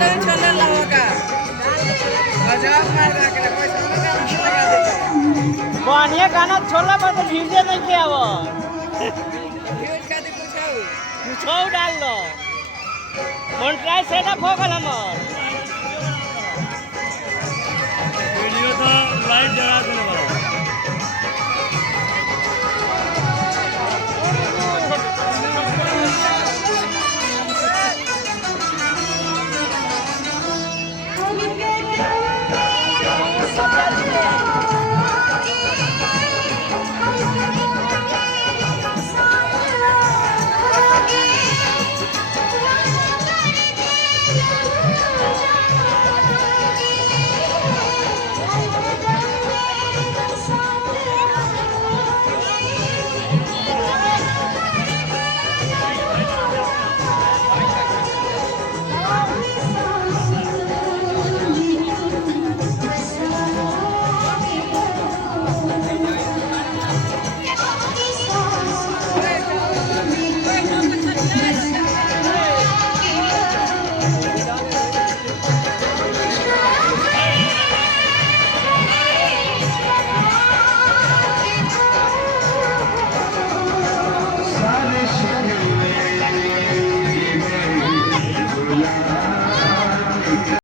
तो चले लगा मजाक मार रहा है कोई सुनने का नहीं लगा देता बढ़िया गाना छोड़ला पर तो भीजे नहीं के आवो यूज का दे पूछो डाल दो कॉन्ट्रैक्ट सेटअप हो गल हमर वीडियो तो लाइव जला देले